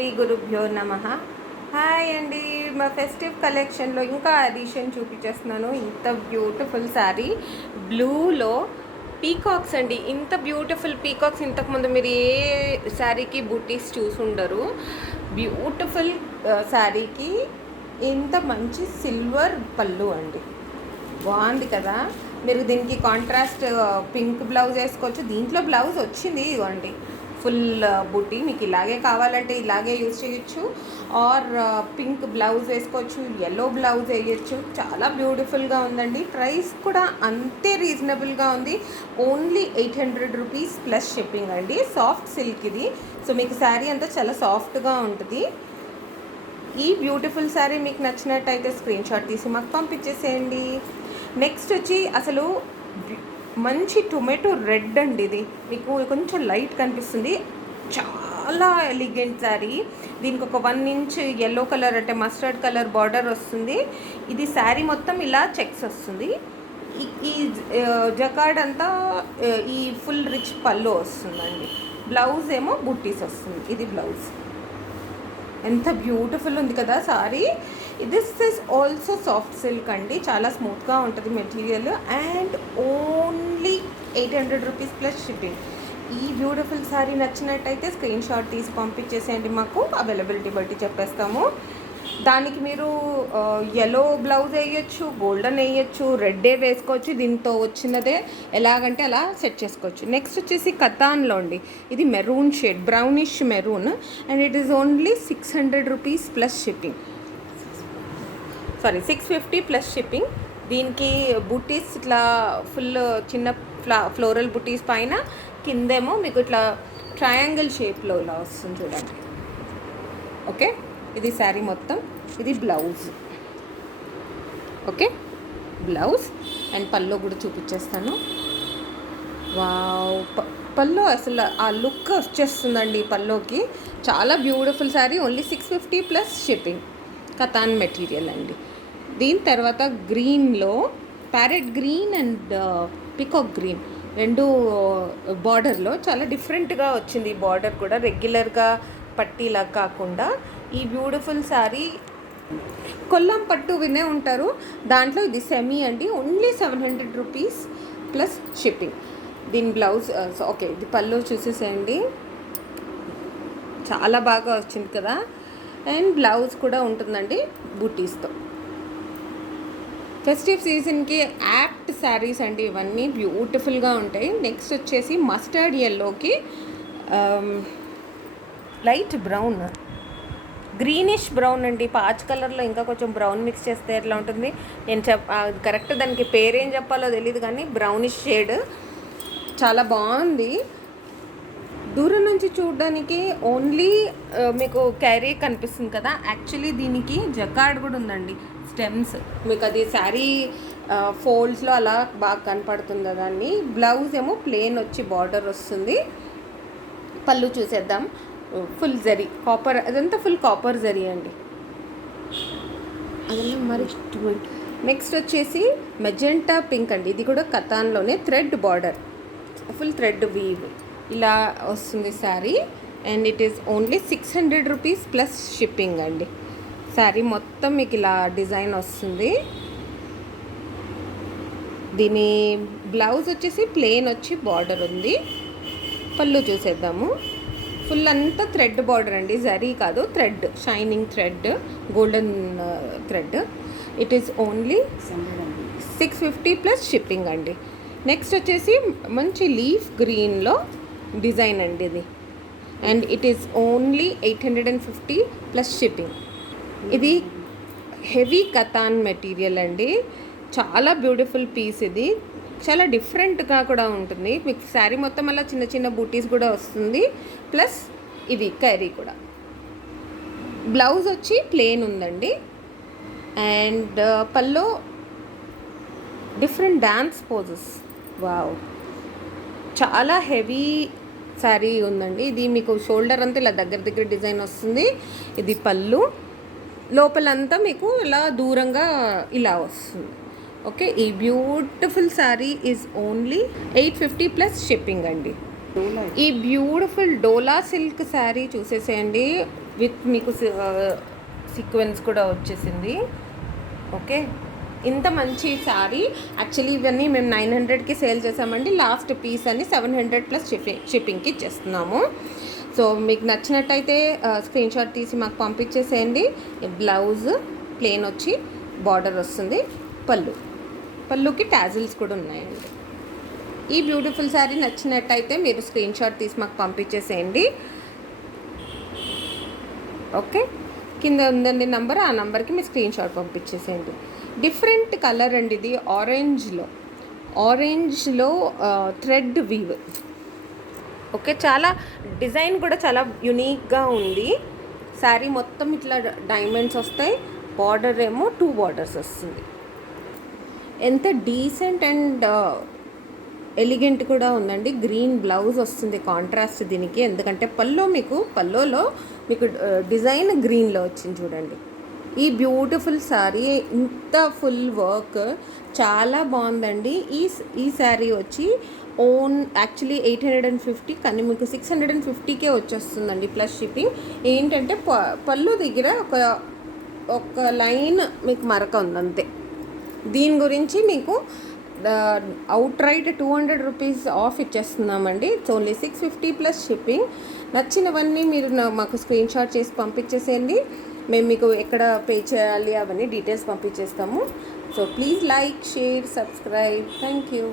శ్రీ గురుభ్యో నమః. హాయ్ అండి, మా ఫెస్టివ్ కలెక్షన్లో ఇంకా అడిషన్ చూపించేస్తున్నాను. ఇంత బ్యూటిఫుల్ శారీ బ్లూలో పీకాక్స్ అండి. ఇంత బ్యూటిఫుల్ పీకాక్స్ ఇంతకుముందు మీరు ఏ శారీకి బూటీస్ చూసుండరు. బ్యూటిఫుల్ శారీకి ఇంత మంచి సిల్వర్ పళ్ళు అండి. బాగుంది కదా. మీరు దీనికి కాంట్రాస్ట్ పింక్ బ్లౌజ్ వేసుకోవచ్చు. దీంట్లో బ్లౌజ్ వచ్చింది ఇవ్వండి, ఫుల్ బుట్టి. మీకు ఇలాగే కావాలంటే ఇలాగే యూజ్ చేయొచ్చు, ఆర్ పింక్ బ్లౌజ్ వేసుకోవచ్చు, ఎల్లో బ్లౌజ్ వేయచ్చు. చాలా బ్యూటిఫుల్గా ఉందండి. ప్రైస్ కూడా అంతే రీజనబుల్గా ఉంది. ఓన్లీ 800 రూపీస్ ప్లస్ షిప్పింగ్ అండి. సాఫ్ట్ సిల్క్ ఇది. సో మీకు శారీ అంతా చాలా సాఫ్ట్గా ఉంటుంది. ఈ బ్యూటిఫుల్ శారీ మీకు నచ్చినట్టయితే స్క్రీన్ షాట్ తీసి మాకు పంపించేసేయండి. నెక్స్ట్ వచ్చి అసలు మంచి టొమాటో రెడ్ అండి. ఇది మీకు కొంచెం లైట్ కనిపిస్తుంది. చాలా ఎలిగెంట్ శారీ. దీనికి ఒక 1 ఇంచ్ ఎల్లో కలర్ అంటే మస్టర్డ్ కలర్ బార్డర్ వస్తుంది. ఇది శారీ మొత్తం ఇలా చెక్స్ వస్తుంది. ఈ జకార్డ్ అంతా ఈ ఫుల్ రిచ్ పళ్ళు వస్తుందండి. బ్లౌజ్ ఏమో బుట్టీస్ వస్తుంది. ఇది బ్లౌజ్. ఎంత బ్యూటిఫుల్ ఉంది కదా sorry. This is also soft silk అండి. చాలా స్మూత్గా ఉంటుంది material. And only 800 rupees plus shipping. ఈ బ్యూటిఫుల్ సారీ నచ్చినట్టయితే స్క్రీన్ షాట్ తీసి పంపించేసేయండి. మాకు అవైలబిలిటీ బట్టి చెప్పేస్తాము. దానికి మీరు ఎల్లో బ్లౌజ్ వేయచ్చు, గోల్డెన్ వేయచ్చు, రెడ్డే వేసుకోవచ్చు. దీంతో వచ్చినదే ఎలాగంటే అలా సెట్ చేసుకోవచ్చు. నెక్స్ట్ వచ్చేసి కతాన్లో అండి. ఇది maroon shade, brownish maroon. And it is only 600 rupees plus shipping. 650 plus shipping. దీనికి బుటీస్ ఇట్లా ఫుల్ చిన్న ఫ్లోరల్ బుటీస్ పైన, కిందేమో మీకు ఇట్లా ట్రయాంగిల్ షేప్లో ఇలా వస్తుంది చూడండి. ఓకే, ఇది శారీ మొత్తం. ఇది బ్లౌజ్. ఓకే, బ్లౌజ్ అండ్ పల్లో కూడా చూపించేస్తాను. వావ్, పల్లో అసలు ఆ లుక్ వచ్చేస్తుందండి పల్లోకి. చాలా beautiful sari. Only 650 plus shipping. Katan material అండి. దీని తర్వాత గ్రీన్లో parrot green and peacock green రెండు బార్డర్లో చాలా డిఫరెంట్గా వచ్చింది. ఈ బార్డర్ కూడా రెగ్యులర్గా పట్టీలా కాకుండా ఈ బ్యూటిఫుల్ శారీ కొల్లం పట్టు వినే ఉంటారు. దాంట్లో ఇది సెమీ అండి. Only 700 rupees plus shipping. దీని బ్లౌజ్ ఓకే, ఇది పళ్ళు చూసేసేయండి. చాలా బాగా వచ్చింది కదా. అండ్ బ్లౌజ్ కూడా ఉంటుందండి బూటీస్తో. ఫెస్టివ్ సీజన్కి యాప్ట్ శారీస్ అండి ఇవన్నీ. బ్యూటిఫుల్గా ఉంటాయి. నెక్స్ట్ వచ్చేసి మస్టర్డ్ ఎల్లోకి లైట్ బ్రౌన్, గ్రీనిష్ బ్రౌన్ అండి. పాచ్ కలర్లో ఇంకా కొంచెం బ్రౌన్ మిక్స్ చేస్తే ఎట్లా ఉంటుంది నేను కరెక్ట్ దానికి పేరేం చెప్పాలో తెలియదు, కానీ బ్రౌనిష్ షేడ్ చాలా బాగుంది. దూరం నుంచి చూడడానికి ఓన్లీ మీకు క్యారీ కనిపిస్తుంది కదా. యాక్చువల్లీ దీనికి జకార్డ్ కూడా ఉందండి, స్టెమ్స్. మీకు అది శారీ ఫోల్డ్స్లో అలా బాగా కనపడుతుంది దాన్ని. బ్లౌజ్ ఏమో ప్లెయిన్ వచ్చి బార్డర్ వస్తుంది. పళ్ళు చూసేద్దాం. ఫుల్ జరీ కాపర్, అదంతా ఫుల్ కాపర్ జరీ అండి. అదే మరి. నెక్స్ట్ వచ్చేసి మెజెంటా పింక్ అండి. ఇది కూడా కతాన్లోనే thread border, full thread weave ఇలా వస్తుంది sari. And it is only 600 rupees plus shipping అండి. శారీ మొత్తం మీకు ఇలా డిజైన్ వస్తుంది. దీని బ్లౌజ్ వచ్చేసి ప్లెయిన్ వచ్చి బార్డర్ ఉంది. పళ్ళు చూసేద్దాము. ఫుల్ అంతా థ్రెడ్ బార్డర్ అండి, జరీ కాదు, thread, shining thread, golden thread. It is only 650 plus shipping అండి. నెక్స్ట్ వచ్చేసి మంచి లీఫ్ గ్రీన్లో డిజైన్ అండి ఇది. And it is only 850 plus shipping. ఇది హెవీ కతాన్ మెటీరియల్ అండి. చాలా బ్యూటిఫుల్ పీస్ ఇది. చాలా డిఫరెంట్గా కూడా ఉంటుంది. మీకు శారీ మొత్తం అలా చిన్న చిన్న బూటీస్ కూడా వస్తుంది. ప్లస్ ఇది క్యారీ కూడా. బ్లౌజ్ వచ్చి ప్లెయిన్ ఉందండి. And pallu different dance poses. Wow, చాలా హెవీ శారీ ఉందండి. ఇది మీకు షోల్డర్ అంతా ఇలా దగ్గర దగ్గర డిజైన్ వస్తుంది. ఇది పళ్ళు. లోపలంతా మీకు ఇలా దూరంగా ఇలా వస్తుంది. ఓకే, ఈ beautiful sari is only 850 plus shipping అండి. ఈ బ్యూటిఫుల్ డోలా సిల్క్ శారీ చూసేసేయండి. విత్ మీకు సీక్వెన్స్ కూడా వచ్చేసింది. ఓకే, ఇంత మంచి శారీ. యాక్చువల్లీ ఇవన్నీ మేము 900కి సేల్ చేసామండి. లాస్ట్ పీస్ అని 700 ప్లస్ షిప్పింగ్కి ఇచ్చేస్తున్నాము. సో మీకు నచ్చినట్టయితే స్క్రీన్ షాట్ తీసి మాకు పంపించేసేయండి. బ్లౌజ్ ప్లెయిన్ వచ్చి బార్డర్ వస్తుంది. పళ్ళుకి టాజిల్స్ కూడా ఉన్నాయండి. ఈ బ్యూటిఫుల్ శారీ నచ్చినట్టయితే మీరు స్క్రీన్ షాట్ తీసి మాకు పంపించేసేయండి. ఓకే, కింద ఉందండి నంబర్, ఆ నెంబర్కి మీ స్క్రీన్ షాట్ పంపించేసేయండి. డిఫరెంట్ కలర్ అండి ఇది. ఆరెంజ్లో థ్రెడ్ వీవ్. ఓకే, చాలా డిజైన్ కూడా చాలా యునీక్గా ఉంది. శారీ మొత్తం ఇట్లా డైమండ్స్ వస్తాయి. బార్డర్ ఏమో 2 బార్డర్స్ వస్తుంది. ఎంత డీసెంట్ అండ్ ఎలిగెంట్ కూడా ఉందండి. గ్రీన్ బ్లౌజ్ వస్తుంది కాంట్రాస్ట్ దీనికి. ఎందుకంటే పల్లోలో మీకు డిజైన్ గ్రీన్లో వచ్చింది చూడండి. ఈ బ్యూటిఫుల్ శారీ ఇంత ఫుల్ వర్క్ చాలా బాగుందండి. ఈ శారీ వచ్చి యాక్చువల్లీ 850, కానీ మీకు 650కే వచ్చేస్తుందండి ప్లస్ షిప్పింగ్. ఏంటంటే పళ్ళు దగ్గర ఒక లైన్ మీకు మరక ఉంది అంతే. దీని గురించి మీకు అవుట్ రైట్ 200 రూపీస్ ఆఫ్ ఇచ్చేస్తున్నామండి. It's only 650 plus shipping. నచ్చినవన్నీ మీరు మాకు స్క్రీన్ షాట్ చేసి పంపించేసేయండి. మేము మీకు ఎక్కడ పే చేయాలి అవన్నీ డీటెయిల్స్ పంపించేస్తాము. So please like, share, subscribe. Thank you.